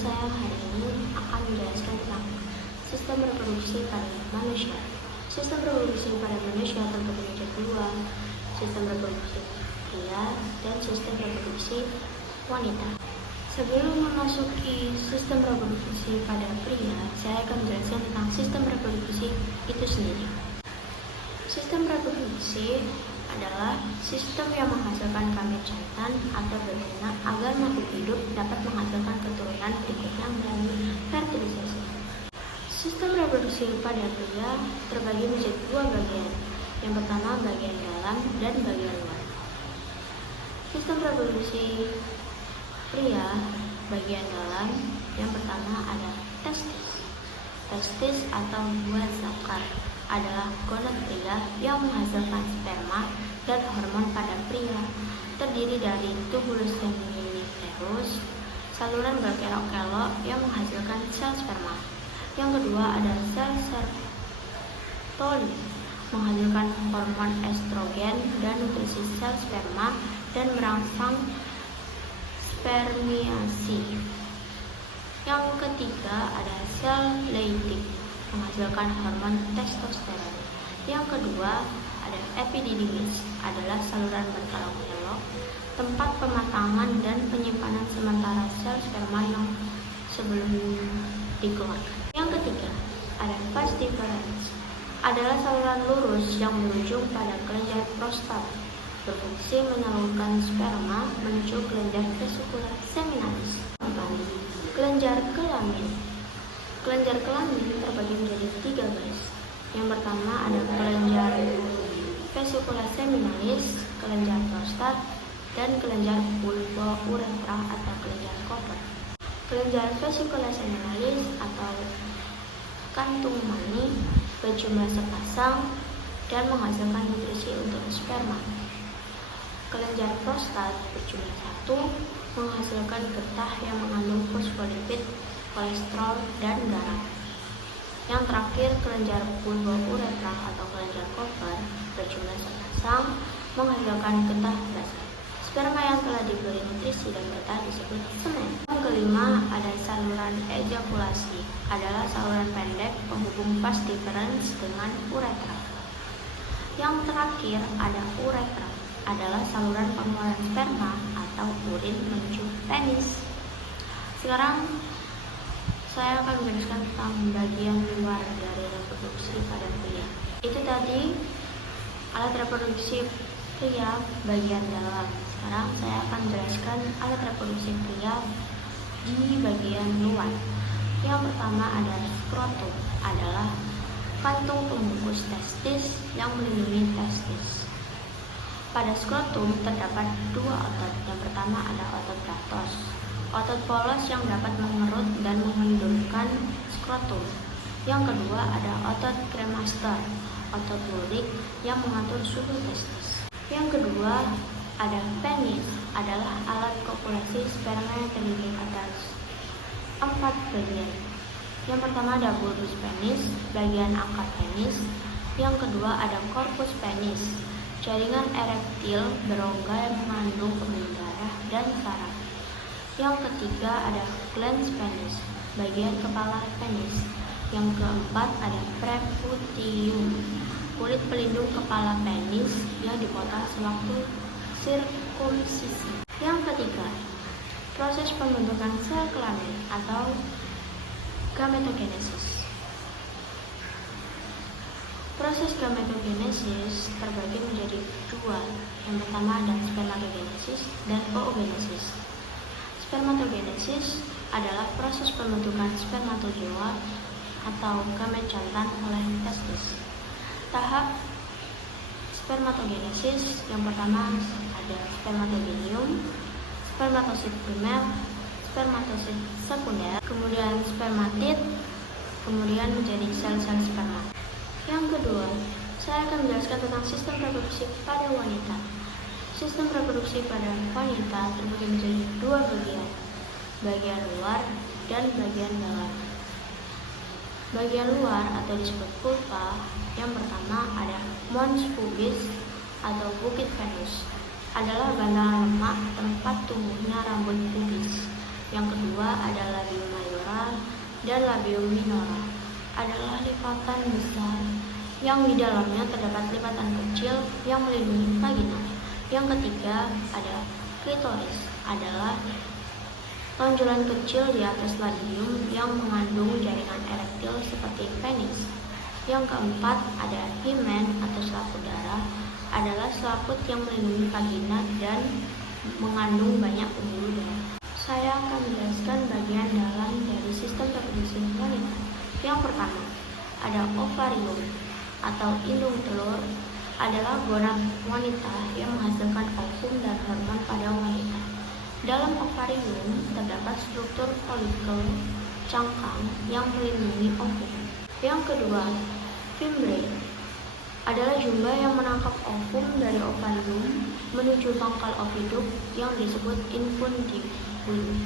saya hari ini akan menjelaskan tentang sistem reproduksi pada manusia. Sistem reproduksi pada manusia terbagi menjadi dua, sistem reproduksi pria dan sistem reproduksi wanita. Sebelum memasuki sistem reproduksi pada pria, saya akan menjelaskan tentang sistem reproduksi itu sendiri. Sistem reproduksi adalah sistem yang menghasilkan gamet jantan atau betina agar makhluk hidup dapat menghasilkan keturunan berikutnya melalui fertilisasi. Sistem reproduksi pada pria terbagi menjadi dua bagian. Yang pertama bagian dalam dan bagian luar. Sistem reproduksi pria bagian dalam yang pertama ada testis. Testis atau buah zakar adalah gonad pria yang menghasilkan sperma dan hormon pada pria. Terdiri dari tubulus seminiferus, saluran berkelok-kelok yang menghasilkan sel sperma. Yang kedua ada sel Sertoli menghasilkan hormon estrogen dan nutrisi sel sperma dan merangsang spermiasi. Yang ketiga ada sel Leydig menghasilkan hormon testosteron. Yang kedua ada epididymis, adalah saluran berkelok-kelok, tempat pematangan dan penyimpanan sementara sel sperma yang sebelum dikeluarkan. Yang ketiga ada vas deferens, adalah saluran lurus yang berujung pada kelenjar prostat, berfungsi menyalurkan sperma menuju kelenjar vesicula seminalis. Kelenjar kelamin. Kelenjar kelamin terbagi menjadi tiga baris. Yang pertama ada kelenjar vesicula seminalis, kelenjar prostat, dan kelenjar vulva uretra atau kelenjar koper. Kelenjar vesicula seminalis atau kantung mani berjumlah sepasang dan menghasilkan nutrisi untuk sperma. Kelenjar prostat berjumlah satu, menghasilkan getah yang mengandung fosfolipid, kolesterol, dan garam. Yang terakhir kelenjar vulva uretra atau kelenjar koper berjumlah sepasang, menghasilkan getah basal. Sperma yang telah diberi nutrisi dan getah disebut semen. Yang kelima ada saluran ejakulasi, adalah saluran pendek penghubung vas deferens dengan uretra. Yang terakhir ada uretra, adalah saluran pengeluaran sperma atau urin menuju penis. Sekarang saya akan menjelaskan tentang bagian luar dari reproduksi pada pria. Itu tadi alat reproduksi pria bagian dalam. Sekarang saya akan menjelaskan alat reproduksi pria di bagian luar. Yang pertama ada skrotum, adalah kantung pembungkus testis yang melindungi testis. Pada skrotum terdapat dua otot. Yang pertama ada otot datos, otot polos yang dapat mengerut dan mengendurkan skrotum. Yang kedua ada otot kremaster, otot lurik yang mengatur suhu testis. Yang kedua ada penis, adalah alat kopulasi sperma yang terdiri atas 4 bagian. Yang pertama ada bulbus penis, bagian akar penis. Yang kedua ada corpus penis, jaringan erektil berongga yang mengandung pembuluh darah dan saraf. Yang ketiga ada glans penis, bagian kepala penis. Yang keempat ada preputium, kulit pelindung kepala penis yang dipotong sewaktu sirkumsisi. Yang ketiga, proses pembentukan sel kelamin atau gametogenesis. Proses gametogenesis terbagi menjadi dua. Yang pertama ada spermatogenesis dan oogenesis. Spermatogenesis adalah proses pembentukan spermatozoa atau gamet jantan oleh testis. Tahap spermatogenesis yang pertama ada spermatogenium, spermatosit primer, spermatosit sekunder, kemudian spermatid, kemudian menjadi sel-sel sperma. Yang kedua, saya akan menjelaskan tentang sistem reproduksi pada wanita. Sistem reproduksi pada wanita terbagi menjadi dua bagian, bagian luar dan bagian dalam. Bagian luar atau disebut vulva, yang pertama ada mons pubis atau bukit Venus, adalah bantalan lemak tempat tumbuhnya rambut pubis. Yang kedua ada labium mayora dan labium minora, adalah lipatan besar yang di dalamnya terdapat lipatan kecil yang melindungi vagina. Yang ketiga ada klitoris, adalah tonjolan kecil di atas labium yang mengandung jaringan erektil seperti penis. Yang keempat ada himen atau selaput darah, adalah selaput yang melindungi vagina dan mengandung banyak pembuluh darah. Saya akan menjelaskan bagian dalam dari sistem reproduksi wanita. Yang pertama ada ovarium atau indung telur, adalah gonad wanita yang menghasilkan ovum dan hormon pada wanita. Dalam ovarium terdapat struktur folikel cangkang yang melindungi ovum. Yang kedua, fimbriae, adalah jumlah yang menangkap ovum dari ovarium menuju pangkal oviduk yang disebut infundibulum.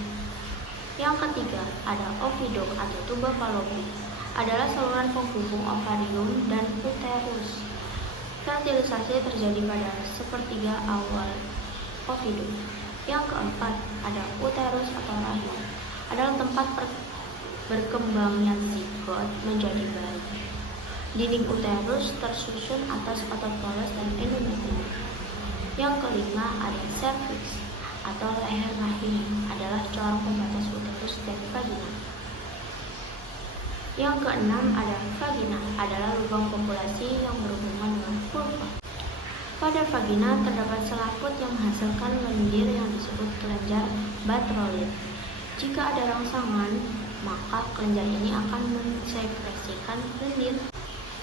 Yang ketiga, ada oviduk atau tuba fallopi, adalah saluran penghubung ovarium dan uterus. Fertilisasi terjadi pada sepertiga awal oviduk. Yang keempat, ada uterus atau rahim, adalah tempat berkembangnya zigot menjadi bayi. Dinding uterus tersusun atas otot polos dan endometrium. Yang kelima ada cervix atau leher rahim, adalah corong pembatas uterus dan vagina. Yang keenam ada vagina, adalah lubang populasi yang berhubungan dengan vulva. Pada vagina terdapat selaput yang menghasilkan lendir yang disebut kelenjar Bartholin. Jika ada rangsangan, maka kelenjar ini akan mensekresikan lendir.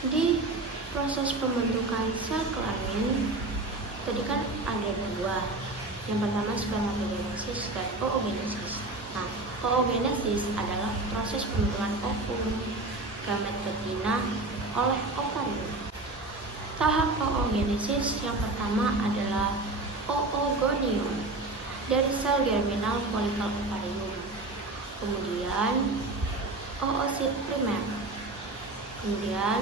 Di proses pembentukan sel kelamin, tadi kan ada dua. Yang pertama spermatogenesis dan oogenesis. Nah, oogenesis adalah proses pembentukan ovum gamet betina oleh ovarium. Tahap oogenesis yang pertama adalah oogonium dari sel germinal folikel ovarium. Kemudian oosit primer, kemudian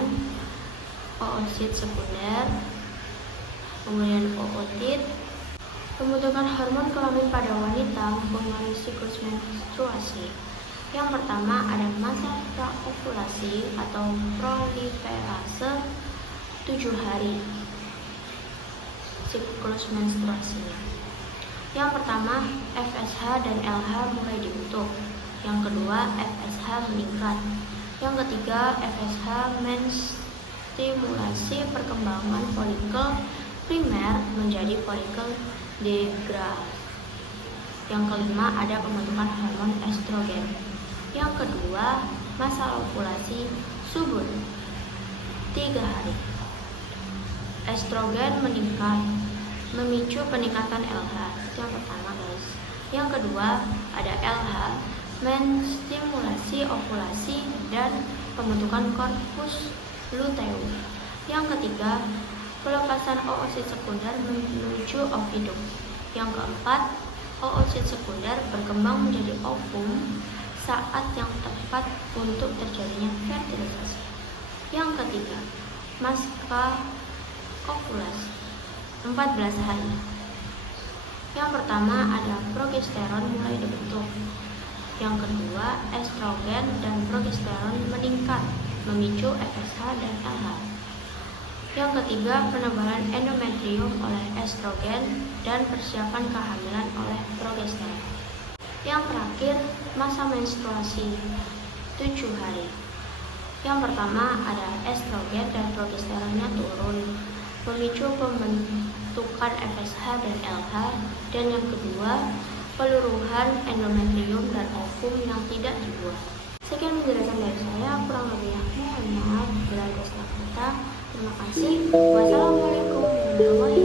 oosit sekunder, kemudian ootit. Pembentukan hormon kelamin pada wanita mempengaruhi siklus menstruasi. Yang pertama ada masa praovulasi atau proliferase 7 hari siklus menstruasinya. Yang pertama FSH dan LH mulai dibentuk. Yang kedua FSH meningkat. Yang ketiga FSH menstimulasi perkembangan folikel primer menjadi folikel degrad. Yang kelima ada pembentukan hormon estrogen. Yang kedua masa ovulasi subur 3 hari. Estrogen meningkat, memicu peningkatan LH. Itu yang pertama guys. Yang kedua ada LH menstimulasi ovulasi dan pembentukan korpus luteum. Yang ketiga pelepasan oosit sekunder menuju oviduk. Yang keempat, oosit sekunder berkembang menjadi ovum saat yang tepat untuk terjadinya fertilisasi. Yang ketiga, masa ovulasi 14 hari. Yang pertama ada progesteron mulai dibentuk. Yang kedua, estrogen dan progesteron meningkat, memicu FSH dan LH. Yang ketiga, penebalan endometrium oleh estrogen dan persiapan kehamilan oleh progesteron. Yang terakhir, masa menstruasi 7 hari. Yang pertama ada estrogen dan progesteronnya turun, memicu pembentukan FSH dan LH. Dan yang kedua, peluruhan endometrium dan ovum yang tidak dibuat. Sekian penjelasan dari saya, kurang lebihnya mohon maaf bila ada salah kata. Terima kasih. Wassalamualaikum warahmatullahi wabarakatuh.